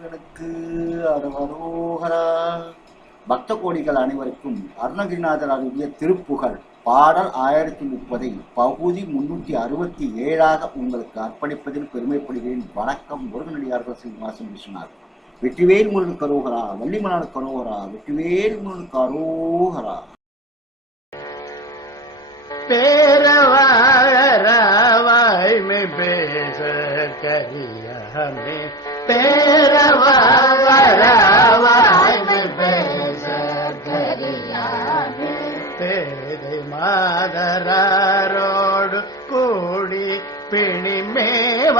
முருகனுக்கு அரோகரா. பக்த கோடிகள் அனைவருக்கும் அருணகிரிநாதர் அருளிய திருப்புகழ் பாடல் 1030 பகுதி 367 உங்களுக்கு அர்ப்பணிப்பதில் பெருமைப்படுகிறேன். வணக்கம். முருகனடியார்கள் சீனிவாசன் விஸ்வநாத். வெற்றிவேல் முருகனுக்கு அரோகரா, வள்ளிமலனுக்கு அரோகரா, வெற்றிவேல் முருகனுக்கு அரோகரா. பேரவாழ்மை பேச கரியமே, பேரவாழ்மை பேச கரியமே, பேதை மாதரோடு கூடி பிணிமேவ,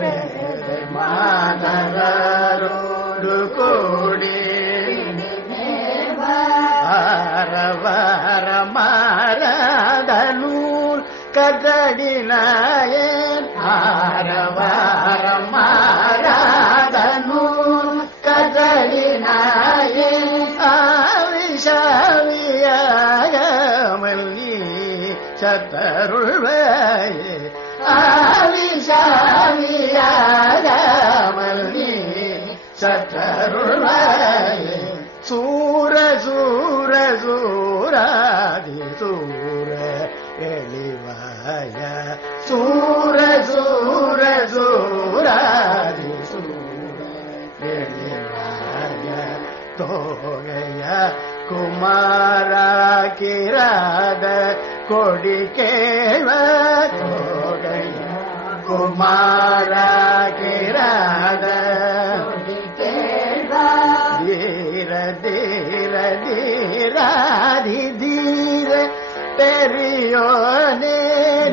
பேதை மாதரோடு கூடி ஆரவாரமாரதனூர் கதடினாயேன், ஆரவாரமாரதனூர் கதடினாயேன், ஆவிஷாவியாகமல் நீ சத்தருள்வாயே, ஆவிஷாவியாகமல் நீ சத்தருள்வாயே, சூர சூர சூராதி சூர எளிவாய, சூர சூர சூராதி சூர எளிவாய, தோகைய குமாரா கிராத கொடி கேள்வ, தோகைய குமாரா கிராத தீர தீர தீராதி தீர பெரியோனே,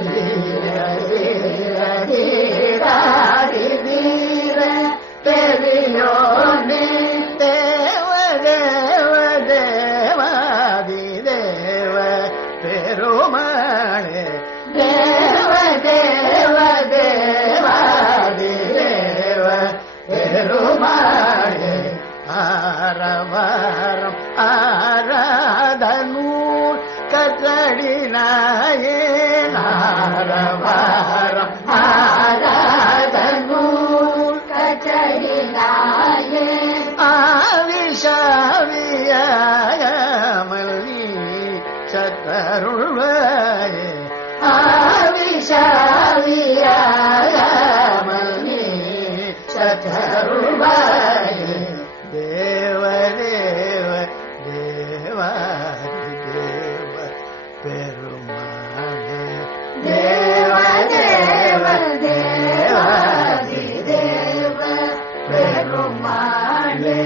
தீர தீர தீராதி தீர பெரியோனே, தேவ தேவ தேவாதி தேவ பெருமாளே, தேவ தேவ தேவாதி தேவ பெருமாளே, ஆரவாரம் ஆராதனூர் கதடினாயேன், ஆரவாரம் ஆராதனூர் கதடினாயேன், ஆவிஷாவியாகமல் நீ சத்தருள்வாயே, ஆவிஷாவியாகமல் நீ சத்தருள்வாயே, தேவ தேவ தேவாதி தேவ பெருமாளே, தேவ தேவ தேவாதி தேவ பெருமாளே,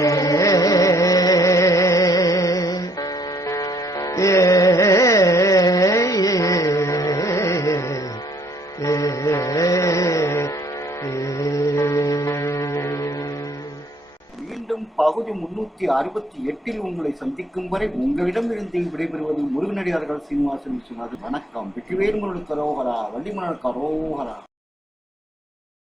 மீண்டும் பகுதி 368 உங்களை சந்திக்கும் வரை உங்களிடமிருந்து விடைபெறுவது முருகனடியார்கள் சீனிவாசன் விஸ்வநாத். வணக்கம். வெற்றிவேல் முருகனுக்கு அரோகரா, வள்ளிமலனுக்கு அரோகரா.